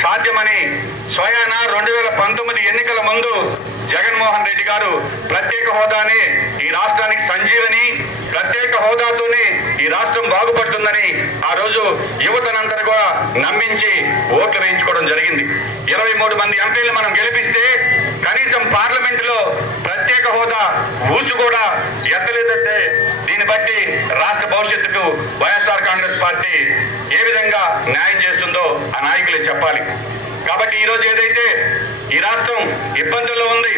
సాధ్యమని స్వయాన 2019 ఎన్నికల ముందు జగన్మోహన్ రెడ్డి గారు ప్రత్యేక హోదాని ఈ రాష్ట్రానికి సంజీవని, ప్రత్యేక హోదాతోనే ఈ రాష్ట్రం బాగుపడుతుందని ఆ రోజు యువతనంతా కూడా నమ్మించి ఓట్లు వేయించుకోవడం జరిగింది. 23 మంది ఎంపీలు మనం గెలిపిస్తే కనీసం పార్లమెంటులో ప్రత్యేక హోదా ఊసు కూడా ఎత్తలేదంటే దీన్ని బట్టి రాష్ట్ర భవిష్యత్తుకు వైఎస్ఆర్ కాంగ్రెస్ పార్టీ ఏ విధంగా న్యాయం చేస్తుందో ఆ నాయకులే చెప్పాలి. కాబట్టి ఈరోజు ఏదైతే ఈ రాష్ట్రం ఇబ్బందుల్లో ఉంది,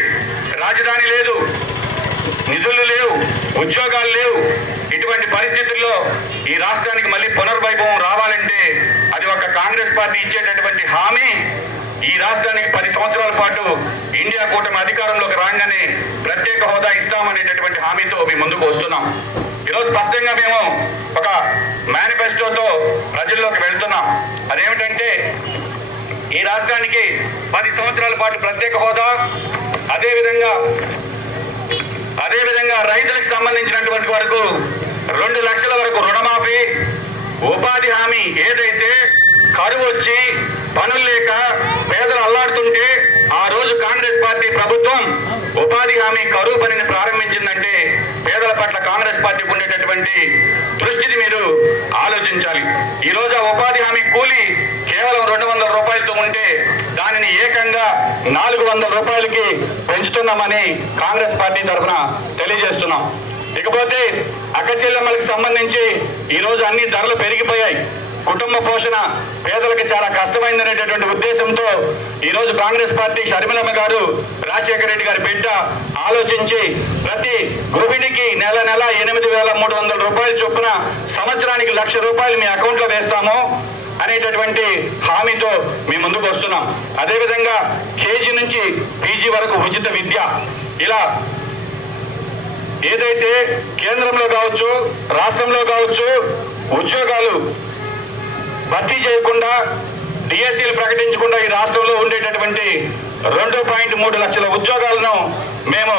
రాజధాని లేదు, నిధులు లేవు, ఉద్యోగాలు లేవు, ఇటువంటి పరిస్థితుల్లో ఈ రాష్ట్రానికి మళ్ళీ పునర్వైభవం రావాలంటే అది ఒక కాంగ్రెస్ పార్టీ ఇచ్చేటటువంటి హామీ. ఈ రాష్ట్రానికి 10 సంవత్సరాల పాటు ఇండియా కూటమి అధికారంలోకి రాగానే ప్రత్యేక హోదా ఇస్తామనేటటువంటి హామీతో మేము ముందుకు వస్తున్నాం. ఈరోజు స్పష్టంగా మేము ఒక మేనిఫెస్టోతో ప్రజల్లోకి వెళ్తున్నాం. అదేమిటంటే ఈ రాష్ట్రానికి 10 సంవత్సరాల పాటు ప్రత్యేక హోదా, అదేవిధంగా రైతులకు సంబంధించినటువంటి వరకు 2 లక్షల వరకు రుణమాఫీ, ఉపాధి హామీ. ఏదైతే కరువు వచ్చి పనులు లేక పేదలు అల్లాడుతుంటే ఆ రోజు కాంగ్రెస్ పార్టీ ప్రభుత్వం ఉపాధి హామీ కరువు పనిని ప్రారంభించిందంటే పేదల పట్ల కాంగ్రెస్ పార్టీకి ఉండేటటువంటి దృష్టిని మీరు ఆలోచించాలి. ఈ రోజు ఆ ఉపాధి హామీ కూలి కేవలం 200 రూపాయలతో ఉంటే దానిని ఏకంగా 400 రూపాయలకి పెంచుతున్నామని కాంగ్రెస్ పార్టీ తరఫున తెలియజేస్తున్నాం. ఇకపోతే అక్క చెల్లెమ్మలకు సంబంధించి ఈరోజు అన్ని ధరలు పెరిగిపోయాయి. కుటుంబ పోషణ పేదలకు చాలా కష్టమైందనేటటువంటి ఉద్దేశంతో ఈరోజు కాంగ్రెస్ పార్టీ షర్మిలమ్మ గారు, రాజశేఖర రెడ్డి గారి బిడ్డ ఆలోచించి ప్రతి గృహిణికి నెల 8,300 రూపాయల చొప్పున సంవత్సరానికి 1,00,000 రూపాయలు మీ అకౌంట్లో వేస్తాము అనేటటువంటి హామీతో మేము ముందుకు వస్తున్నాం. అదేవిధంగా కేజీ నుంచి పీజీ వరకు ఉచిత విద్య. ఇలా ఏదైతే కేంద్రంలో కావచ్చు, రాష్ట్రంలో కావచ్చు ఉద్యోగాలు భర్తీ చేయకుండా, డిఎస్సీలు ప్రకటించకుండా ఈ రాష్ట్రంలో ఉండేటటువంటి 2.3 లక్షల ఉద్యోగాలను మేము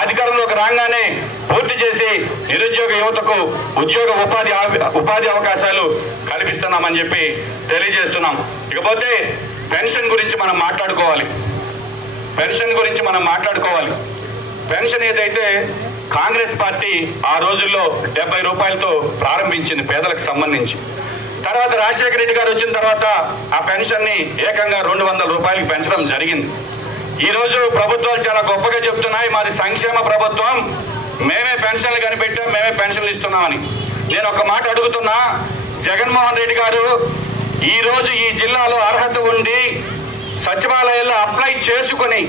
అధికారంలోకి రాగానే పూర్తి చేసి నిరుద్యోగ యువతకు ఉపాధి అవకాశాలు కల్పిస్తున్నామని చెప్పి తెలియజేస్తున్నాం. ఇకపోతే పెన్షన్ గురించి మనం మాట్లాడుకోవాలి. పెన్షన్ ఏదైతే కాంగ్రెస్ పార్టీ ఆ రోజుల్లో 70 రూపాయలతో ప్రారంభించింది పేదలకు సంబంధించి. తర్వాత రాజశేఖర రెడ్డి గారు వచ్చిన తర్వాత ఆ పెన్షన్ని ఏకంగా 200 రూపాయలకి పెంచడం జరిగింది. ఈరోజు ప్రభుత్వాలు చాలా గొప్పగా చెప్తున్నాయి, మాది సంక్షేమ ప్రభుత్వం, మేమే పెన్షన్లు కనిపెట్టాం, మేమే పెన్షన్లు ఇస్తున్నామని. నేను ఒక మాట అడుగుతున్నా, జగన్మోహన్ రెడ్డి గారు ఈరోజు ఈ జిల్లాలో అర్హత ఉండి సచివాలయాల్లో అప్లై చేసుకొని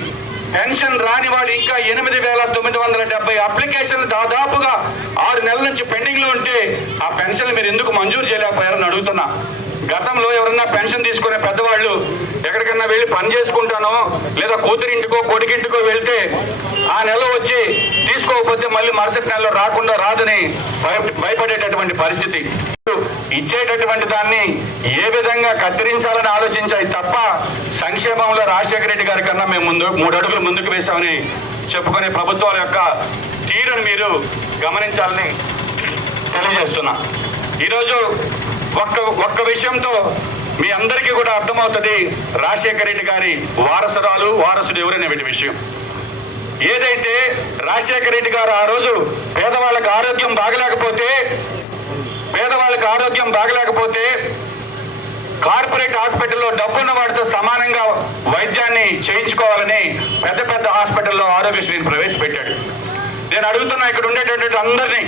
పెన్షన్ రాని వాళ్ళు ఇంకా 8,970 అప్లికేషన్లు దాదాపుగా 6 నెలల నుంచి పెండింగ్లో ఉంటే ఆ పెన్షన్లు మీరు ఎందుకు మంజూరు చేయలేకపోయారని అడుగుతున్నా. గతంలో ఎవరన్నా పెన్షన్ తీసుకునే పెద్దవాళ్ళు ఎక్కడికన్నా వెళ్ళి పని చేసుకుంటానో లేదా కూతురింటికో కొడుకింటికో వెళ్తే ఆ నెల వచ్చి తీసుకోకపోతే మళ్ళీ మరుసటి నెలలో రాదని భయపడేటటువంటి పరిస్థితి. ఇచ్చేటటువంటి దాన్ని ఏ విధంగా కత్తిరించాలని ఆలోచించాయి తప్ప సంక్షేమంలో రాజశేఖర రెడ్డి గారి కన్నా మేము 3 అడుగులు ముందుకు వేశామని చెప్పుకునే ప్రభుత్వాల యొక్క తీరును మీరు గమనించాలని తెలియజేస్తున్నా. ఈరోజు ఒక్క విషయంతో మీ అందరికీ కూడా అర్థమవుతుంది రాజశేఖర రెడ్డి గారి వారసుడు ఎవరనే విషయం. ఏదైతే రాజశేఖర రెడ్డి గారు ఆ రోజు పేదవాళ్ళకి ఆరోగ్యం బాగలేకపోతే కార్పొరేట్ హాస్పిటల్లో డబ్బున్న వాటితో సమానంగా వైద్యాన్ని చేయించుకోవాలని పెద్ద హాస్పిటల్లో ఆరోగ్యశ్రీని ప్రవేశపెట్టాడు. నేను అడుగుతున్నా ఇక్కడ ఉండేటటువంటి అందరినీ,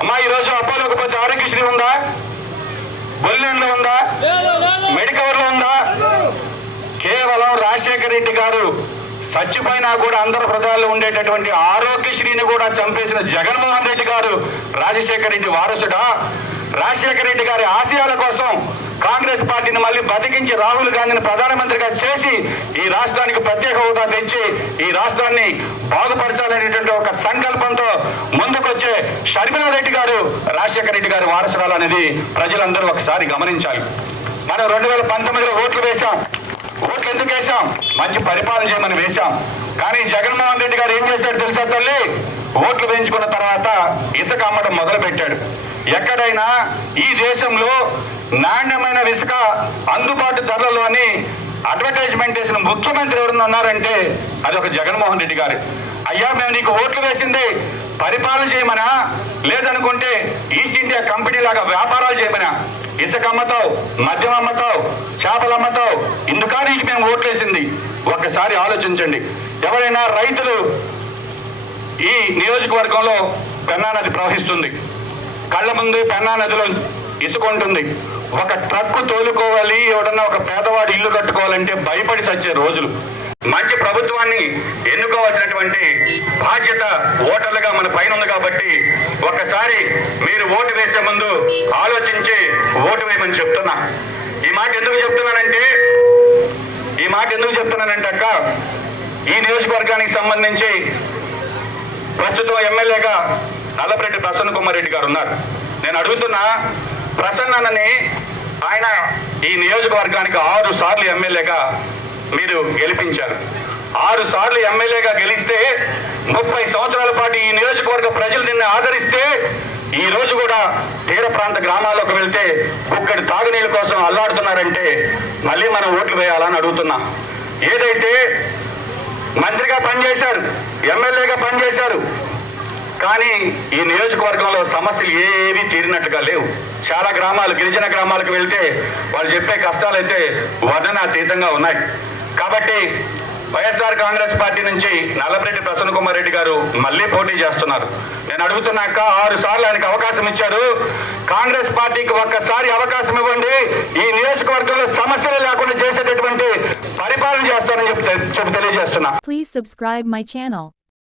అమ్మా ఈరోజు అపోలోకి పోతే ఆరోగ్యశ్రీ ఉందా? బొల్లిలో ఉందా? మెడికవర్లో ఉందా? కేవలం రాజశేఖర రెడ్డి గారు చచ్చిపోయినా కూడా అందరి హృదయాల్లో ఉండేటటువంటి ఆరోగ్యశ్రీని కూడా చంపేసిన జగన్మోహన్ రెడ్డి గారు రాజశేఖర రెడ్డి వారసుడా? రాజశేఖర రెడ్డి గారి ఆశయాల కోసం కాంగ్రెస్ పార్టీని మళ్ళీ బతికించి రాహుల్ గాంధీని ప్రధానమంత్రిగా చేసి ఈ రాష్ట్రానికి ప్రత్యేక హోదా తెచ్చి ఈ రాష్ట్రాన్ని బాగుపరచాలనేటువంటి ఒక సంకల్పంతో ముందుకొచ్చే షర్మిలా రెడ్డి గారు రాజశేఖర రెడ్డి గారి వారసురాలు అనేది ప్రజలందరూ ఒకసారి గమనించాలి. మనం 2019లో ఓట్లు వేశాం. ఓట్లు ఎందుకు వేశాం? మంచి పరిపాలన చేయమని వేశాం. కానీ జగన్మోహన్ రెడ్డి గారు ఏం చేశాడు తెలుసా తల్లి? ఓట్లు వేయించుకున్న తర్వాత ఇసుక అమ్మడం మొదలు పెట్టాడు. ఎక్కడైనా ఈ దేశంలో నాణ్యమైన ఇసుక అందుబాటు ధరలలో అని అడ్వర్టైజ్మెంట్ చేసిన ముఖ్యమంత్రి ఎవరన్నా ఉన్నారంటే అది ఒక జగన్మోహన్ రెడ్డి గారు. అయ్యా మేము నీకు ఓట్లు వేసింది పరిపాలన చేయమనా, లేదనుకుంటే ఈస్ట్ ఇండియా కంపెనీ లాగా వ్యాపారాలు చేయమనా? ఇసుక అమ్మతావు, మద్యం అమ్మతావు, చేపలు అమ్మతావు, ఇందుకా నీకు మేము ఓట్లు వేసింది? ఒక్కసారి ఆలోచించండి. ఎవరైనా రైతులు ఈ నియోజకవర్గంలో పెన్నా నది ప్రవహిస్తుంది, కళ్ళ ముందు పెన్నా నదిలో ఇసుక ఉంటుంది. ఒక ట్రక్కు తోలుకోవాలి, ఎవడన్నా ఒక పేదవాడు ఇల్లు కట్టుకోవాలంటే భయపడి చచ్చే రోజులు. మంచి ప్రభుత్వాన్ని ఎన్నుకోవాల్సినటువంటి బాధ్యత ఓటర్లుగా మన పైన ఉంది కాబట్టి ఒక్కసారి మీరు ఓటు వేసే ముందు ఆలోచించి ఓటు వేయమని చెప్తున్నా. ఈ మాట ఎందుకు చెప్తున్నానంటే అక్క, ఈ నియోజకవర్గానికి సంబంధించి ప్రస్తుతం ఎమ్మెల్యేగా నల్లపరెడ్డి ప్రసన్న కుమార్ రెడ్డి గారు ఉన్నారు. నేను అడుగుతున్నా, ప్రసన్నని ఆయన ఈ నియోజకవర్గానికి 6 సార్లు ఎమ్మెల్యేగా మీరు గెలిపించారు. 6 సార్లు ఎమ్మెల్యేగా గెలిస్తే 30 సంవత్సరాల పాటు ఈ నియోజకవర్గ ప్రజలు నిన్ను ఆదరిస్తే ఈ రోజు కూడా తీర ప్రాంత గ్రామాల్లోకి వెళ్తే ఒక్కడి తాగునీళ్ళ కోసం అల్లాడుతున్నారంటే మళ్ళీ మనం ఓట్లు వేయాలని అడుగుతున్నా. ఏదైతే మంత్రిగా పనిచేశారు, ఎమ్మెల్యేగా పనిచేశారు, కానీ ఈ నియోజకవర్గంలో సమస్యలు ఏవి తీరినట్టుగా లేవు. చాలా గ్రామాలు, గిరిజన గ్రామాలకు వెళ్తే వాళ్ళు చెప్పే కష్టాలైతే వర్ణనాతీతంగా ఉన్నాయి. కాబట్టి వైఎస్ఆర్ కాంగ్రెస్ పార్టీ నుంచి నల్లపరెడ్డి ప్రసన్న కుమార్ రెడ్డి గారు మళ్ళీ పోటీ చేస్తున్నారు. నేను అడుగుతున్నాక 6 సార్లు ఆయనకు అవకాశం ఇచ్చారు. కాంగ్రెస్ పార్టీకి ఒక్కసారి అవకాశం ఇవ్వండి, ఈ నియోజకవర్గంలో సమస్యలు లేకుండా చేసేటటువంటి పరిపాలన చేస్తానని చెప్పి తెలియజేస్తున్నా. Please subscribe my channel.